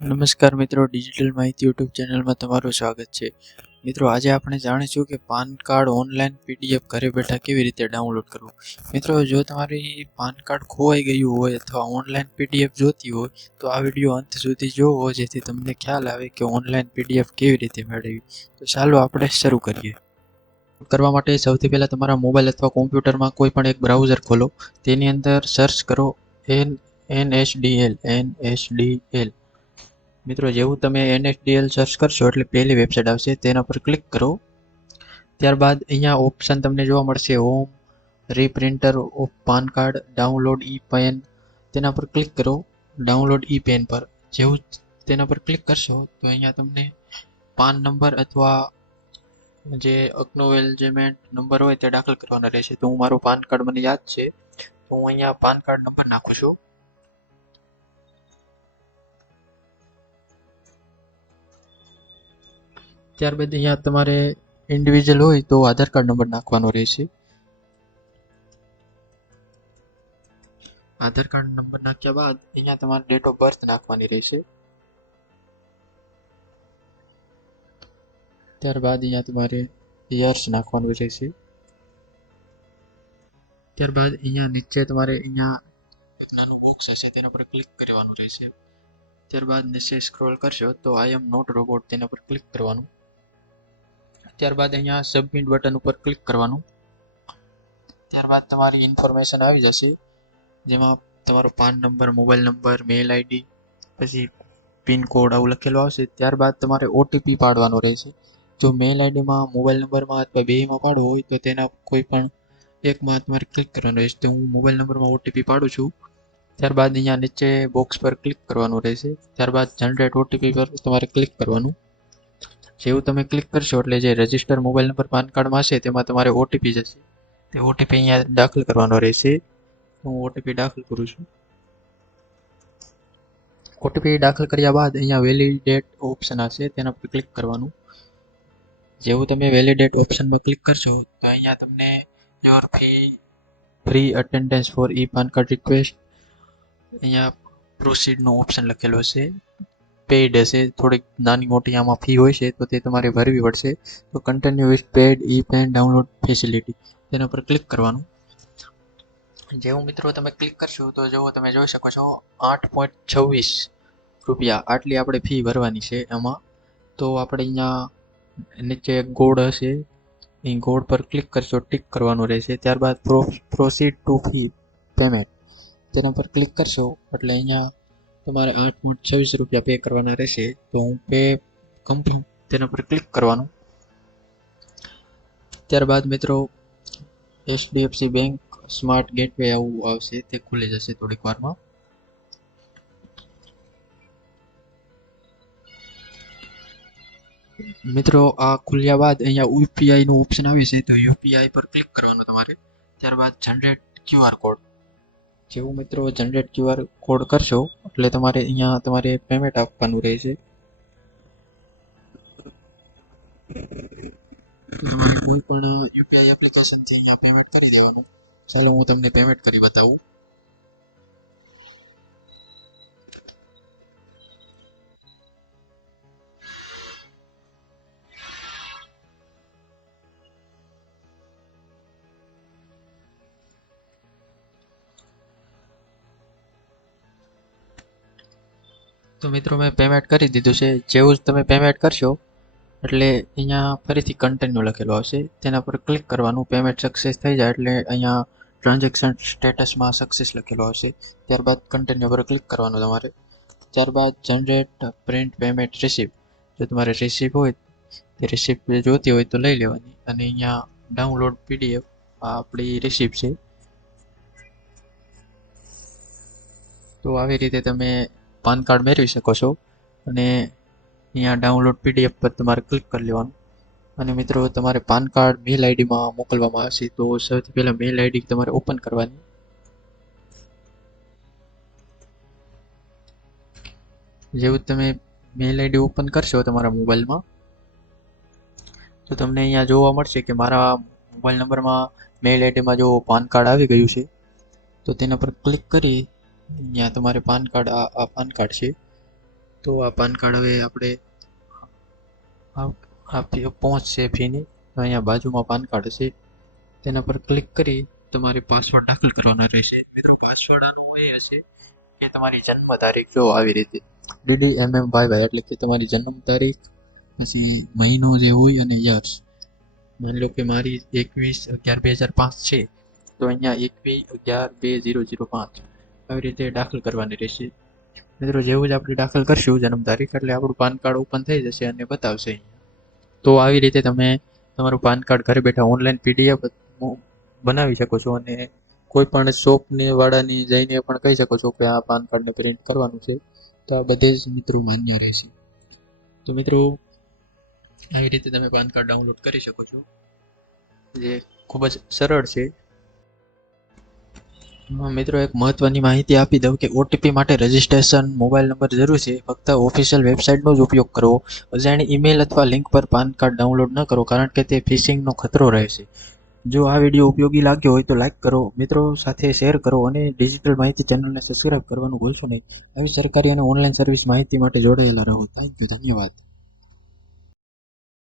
નમસ્કાર મિત્રો, ડિજિટલ માહિતી યુટ્યુબ ચેનલમાં તમારું સ્વાગત છે. મિત્રો, આજે આપણે જાણીશું કે પાન કાર્ડ ઓનલાઈન પીડીએફ ઘરે બેઠા કેવી રીતે ડાઉનલોડ કરવું. મિત્રો, જો તમારી પાન કાર્ડ ખોવાઈ ગયું હોય અથવા ઓનલાઈન પીડીએફ જોતી હોય તો આ વિડીયો અંત સુધી જોવો, જેથી તમને ખ્યાલ આવે કે ઓનલાઈન પીડીએફ કેવી રીતે મેળવવી. તો ચાલો આપણે શરૂ કરીએ. કરવા માટે સૌથી પહેલાં તમારા મોબાઈલ અથવા કોમ્પ્યુટરમાં કોઈ પણ એક બ્રાઉઝર ખોલો. તેની અંદર સર્ચ કરો NSDL. મિત્રો, જેવું તમે NSDL સર્ચ કરશો એટલે પહેલી વેબસાઇટ આવશે, તેના પર ક્લિક કરો. ત્યારબાદ અહીંયા ઓપ્શન તમને જોવા મળશે home, reprinter of PAN card, download e PAN. તેના પર ક્લિક કરો. ડાઉનલોડ ઈ પેન પર જેવું તેના પર ક્લિક કરશો તો અહીંયા તમને પાન નંબર અથવા જે અકનોલેજમેન્ટ નંબર હોય તે દાખલ કરવાનો રહેશે. તો હું મારું પાન કાર્ડ મને યાદ છે, તો હું અહીંયા પાન કાર્ડ નંબર નાખું છું. ત્યારબાદ અહીંયા તમારે ઇન્ડિવિજ્યુઅલ હોય તો આધાર કાર્ડ નંબર નાખવાનો રહેશે. આધાર કાર્ડ નંબર નાખ્યા બાદ અહીંયા તમારે ડેટ ઓફ બર્થ નાખવાની રહેશે. ત્યારબાદ અહીંયા તમારે યર્સ નાખવાનું રહેશે. ત્યારબાદ અહીંયા નીચે તમારે અહીંયા એક નાનું બોક્સ હશે, તેના પર ક્લિક કરવાનું રહેશે. ત્યારબાદ નીચે સ્ક્રોલ કરશો તો આઈ એમ નોટ રોબોટ તેના પર ક્લિક કરવાનું. ત્યારબાદ અહીંયા સબમિટ બટન ઉપર ક્લિક કરવાનું. ત્યારબાદ તમારી ઇન્ફોર્મેશન આવી જશે, જેમાં તમારો PAN number, mobile number, mail ID, પછી પિનકોડ આવું લખેલું આવશે. ત્યારબાદ તમારે ઓટીપી પાડવાનો રહેશે. જો મેલ આઈડીમાં, મોબાઈલ નંબરમાં અથવા બેમાં પાડવો હોય તો તેના કોઈ પણ એકમાં તમારે ક્લિક કરવાનું રહેશે. તો હું મોબાઈલ નંબરમાં ઓટીપી પાડું છું. ત્યારબાદ અહીંયા નીચે બોક્સ પર ક્લિક કરવાનું રહેશે. ત્યારબાદ જનરેટ ઓટીપી પર તમારે ક્લિક કરવાનું. જેવું તમે ક્લિક કરશો એટલે જે રજિસ્ટર મોબાઈલ નંબર પાન કાર્ડમાં હશે તેમાં તમારે ઓટીપી જશે. તે ઓટીપી અહીંયા દાખલ કરવાનો રહેશે. હું ઓટીપી દાખલ કરું છું. ઓટીપી દાખલ કર્યા બાદ અહીંયા વેલિડેટ ઓપ્શન આવશે, તેના પર ક્લિક કરવાનું. જેવું તમે વેલિડેટ ઓપ્શનમાં ક્લિક કરશો તો અહીંયા તમને your free attendance for e PAN card request, અહીંયા પ્રોસીડનો ઓપ્શન લખેલો હશે. પેઇડ હશે, થોડીક નાની મોટી આમાં ફી હોય છે તો તે તમારે ભરવી પડશે. તો continue with paid e PAN download facility તેના પર ક્લિક કરવાનું. જેવું મિત્રો તમે ક્લિક કરશો તો જેવો તમે જોઈ શકો છો 8.26 રૂપિયા આટલી આપણે ફી ભરવાની છે એમાં. તો આપણે અહીંયા નીચે ગોળ હશે, એ ગોળ પર ક્લિક કરશો, ટિક કરવાનું રહેશે. ત્યારબાદ પ્રોસીડ ટુ ફી પેમેન્ટ તેના પર ક્લિક કરશો એટલે અહીંયા તમારે 8.26 રૂપિયા પે કરવાના રહેશે. તો હું પે કમ્પ્લીટ તેના પર ક્લિક કરવાનું. ત્યારબાદ મિત્રો HDFC બેંક સ્માર્ટ ગેટવે આવું આવશે, તે ખુલી જશે થોડીક વારમાં. મિત્રો, આ ખુલ્યા બાદ અહીંયા યુપીઆઈ નું ઓપ્શન આવે છે, તો યુપીઆઈ પર ક્લિક કરવાનું તમારે. ત્યારબાદ જનરેટ QR કોડ. જેવું મિત્રો જનરેટ QR કોડ કરશો એટલે તમારે અહીંયા તમારે પેમેન્ટ આપવાનું રહેશે. તમારે કોઈ પણ યુપીઆઈ એપ્લિકેશનથી અહીંયા પેમેન્ટ કરી દેવાનું. ચાલો હું તમને પેમેન્ટ કરી બતાવું. તો મિત્રો મેં પેમેન્ટ કરી દીધું છે. જેવું જ તમે પેમેન્ટ કરશો એટલે અહીંયા ફરીથી કન્ટિન્યુ લખેલું આવશે, તેના પર ક્લિક કરવાનું. પેમેન્ટ સક્સેસ થઈ જાય એટલે અહીંયા ટ્રાન્ઝેક્શન સ્ટેટસમાં સક્સેસ લખેલું આવશે. ત્યારબાદ કન્ટિન્યુ પર ક્લિક કરવાનું તમારે. ત્યારબાદ જનરેટ પ્રિન્ટ પેમેન્ટ રિસિપ્ટ, જો તમારે રિસિપ્ટ હોય તે રિસિપ્ટ જોતી હોય તો લઈ લેવાની. અને અહીંયા ડાઉનલોડ PDF આ આપણી રિસિપ્ટ છે. તો આવી રીતે તમે પાન કાર્ડ મેળવી શકો છો. અને અહીંયા ડાઉનલોડ PDF પર તમારે ક્લિક કરી લેવાનું. અને મિત્રો તમારે પાન કાર્ડ મેલ આઈડીમાં મોકલવામાં આવશે, તો સૌથી પહેલાં મેલ આઈડી તમારે ઓપન કરવાની. જેવું તમે મેલ આઈડી ઓપન કરશો તમારા મોબાઈલમાં તો તમને અહીંયા જોવા મળશે કે મારા મોબાઈલ નંબરમાં મેલ આઈડીમાં જો પાન કાર્ડ આવી ગયું છે, તો તેના પર ક્લિક કરી અહીંયા તમારે પાન કાર્ડ આ પાન કાર્ડ છે, તો આ પાન કાર્ડ હવે આપણે આ પહોંચશે ફીની. અહીંયા બાજુમાં પાન કાર્ડ હશે, તેના પર ક્લિક કરી તમારે પાસવર્ડ દાખલ કરવાના રહેશે. મિત્રો પાસવર્ડ આનો એ હશે કે તમારી જન્મ તારીખ, જો આવી રીતે DDMMYY એટલે કે તમારી જન્મ તારીખ, પછી મહિનો જે હોય અને યર્સ. માની લો કે મારી 21/11/2005 છે, તો અહીંયા 21/11/2005 આવી રીતે દાખલ કરવાની રહેશે. મિત્રો જેવું જ આપણે દાખલ કરશું જન્મ તારીખ, એટલે આપણું પાન કાર્ડ ઓપન થઈ જશે અને બતાવશે અહીંયા. તો આવી રીતે તમે તમારું પાન કાર્ડ ઘરે બેઠા ઓનલાઈન PDF બનાવી શકો છો, અને કોઈ પણ શોપને વાળાની જઈને પણ કહી શકો છો કે આ પાન કાર્ડને પ્રિન્ટ કરવાનું છે. તો આ બધે જ મિત્રો માન્ય રહેશે. તો મિત્રો આવી રીતે તમે પાન કાર્ડ ડાઉનલોડ કરી શકો છો, જે ખૂબ જ સરળ છે. મિત્રો એક મહત્વની માહિતી આપી દઉં કે OTP માટે રજિસ્ટ્રેશન મોબાઈલ નંબર જરૂર છે. ફક્ત ઓફિશિયલ વેબસાઇટનો જ ઉપયોગ કરવો. અજાણી ઈમેલ અથવા લિંક પર પાન કાર્ડ ડાઉનલોડ ન કરો, કારણ કે તે ફિશિંગનો ખતરો રહેશે. જો આ વિડીયો ઉપયોગી લાગ્યો હોય તો લાઇક કરો, મિત્રો સાથે શેર કરો અને ડિજિટલ માહિતી ચેનલને સબસ્ક્રાઇબ કરવાનું ભૂલશો નહીં. આવી સરકારી અને ઓનલાઈન સર્વિસ માહિતી માટે જોડાયેલા રહો. થેન્ક યુ, ધન્યવાદ.